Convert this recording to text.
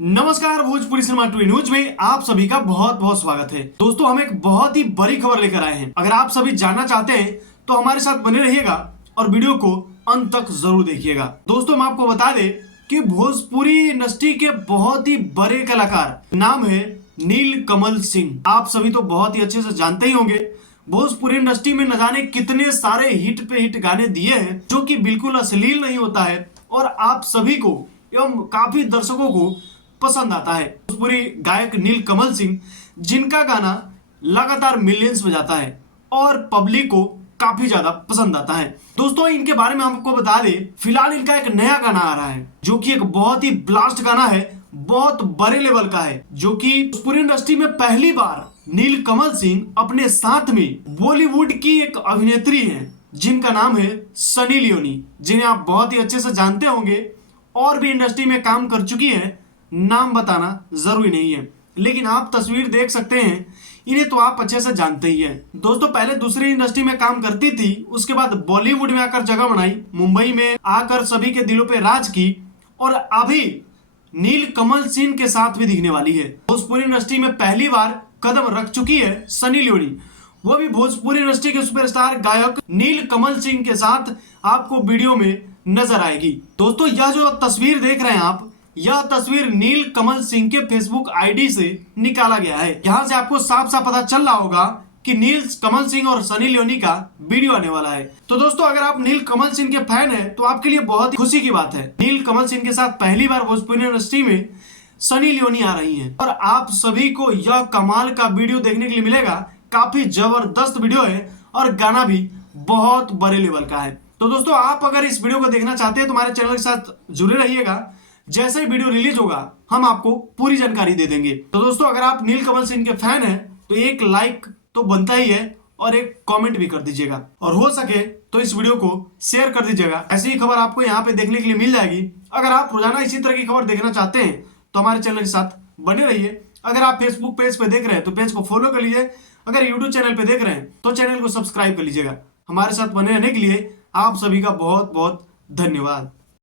नमस्कार, Bhojpuri cinema to news में आप सभी का बहुत बहुत स्वागत है। दोस्तों, हम एक बहुत ही बड़ी खबर लेकर आए हैं। अगर आप सभी जानना चाहते हैं तो हमारे साथ बने रहिएगा और वीडियो को अंत तक जरूर देखिएगा। दोस्तों, हम आपको बता दें कि भोजपुरी इंडस्ट्री के बहुत ही बड़े कलाकार नाम है नीलकमल सिंह। आप सभी तो बहुत ही अच्छे से जानते ही होंगे। भोजपुरी इंडस्ट्री में न जाने कितने सारे हिट पे हिट गाने दिए हैं जो कि बिल्कुल अश्लील नहीं होता है और आप सभी को एवं काफी दर्शकों को पसंद आता है। भोजपुरी गायक नीलकमल सिंह, जिनका गाना लगातार मिलियंस में जाता है और पब्लिक को काफी ज्यादा पसंद आता है। दोस्तों, इनके बारे में हम आपको बता दें, फिलहाल इनका एक नया गाना आ रहा है जो कि एक बहुत ही ब्लास्ट गाना है, बहुत बड़े लेवल का है, जो कि भोजपुरी इंडस्ट्री में पहली बार नीलकमल सिंह अपने साथ में बॉलीवुड की एक अभिनेत्री है जिनका नाम है सनी लियोनी, जिन्हें आप बहुत ही अच्छे से जानते होंगे और भी इंडस्ट्री में काम कर चुकी हैं। नाम बताना जरूरी नहीं है, लेकिन आप तस्वीर देख सकते हैं, इन्हें तो आप अच्छे से जानते ही हैं। दोस्तों, पहले दूसरी इंडस्ट्री में काम करती थी, उसके बाद बॉलीवुड में आकर जगह बनाई, मुंबई में आकर सभी के दिलों पे राज की और अभी नीलकमल सिंह के साथ भी दिखने वाली है। भोजपुरी इंडस्ट्री में पहली बार कदम रख चुकी है सनी लियोनी, वो भी भोजपुरी इंडस्ट्री के सुपरस्टार गायक नीलकमल सिंह के साथ आपको वीडियो में नजर आएगी। दोस्तों, यह जो तस्वीर देख रहे हैं आप, यह तस्वीर नीलकमल सिंह के फेसबुक आईडी से निकाला गया है। यहाँ से आपको साफ साफ पता चल रहा होगा कि नीलकमल सिंह और सनी लियोनी का वीडियो आने वाला है। तो दोस्तों, अगर आप नीलकमल सिंह के फैन हैं तो आपके लिए बहुत ही खुशी की बात है। नीलकमल सिंह के साथ पहली बार भोजपुरी इंडस्ट्री में सनी लियोनी आ रही हैं और आप सभी को यह कमाल का वीडियो देखने के लिए मिलेगा। काफी जबरदस्त वीडियो है और गाना भी बहुत बड़े लेवल का है। तो दोस्तों, आप अगर इस वीडियो को देखना चाहते हैं तो हमारे चैनल के साथ जुड़े रहिएगा। जैसे ही वीडियो रिलीज होगा हम आपको पूरी जानकारी दे देंगे। तो दोस्तों, अगर आप नीलकमल सिंह के फैन हैं तो एक लाइक तो बनता ही है और एक कमेंट भी कर दीजिएगा और हो सके तो इस वीडियो को शेयर कर दीजिएगा। ऐसी ही खबर आपको यहाँ पे देखने के लिए मिल जाएगी। अगर आप रोजाना इसी तरह की खबर देखना चाहते हैं तो हमारे चैनल के साथ बने रहिए। अगर आप फेसबुक पेज पे देख रहे हैं तो पेज को फॉलो कर लीजिए। अगर यूट्यूब चैनल पे देख रहे हैं तो चैनल को सब्सक्राइब कर लीजिएगा। हमारे साथ बने रहने के लिए आप सभी का बहुत बहुत धन्यवाद।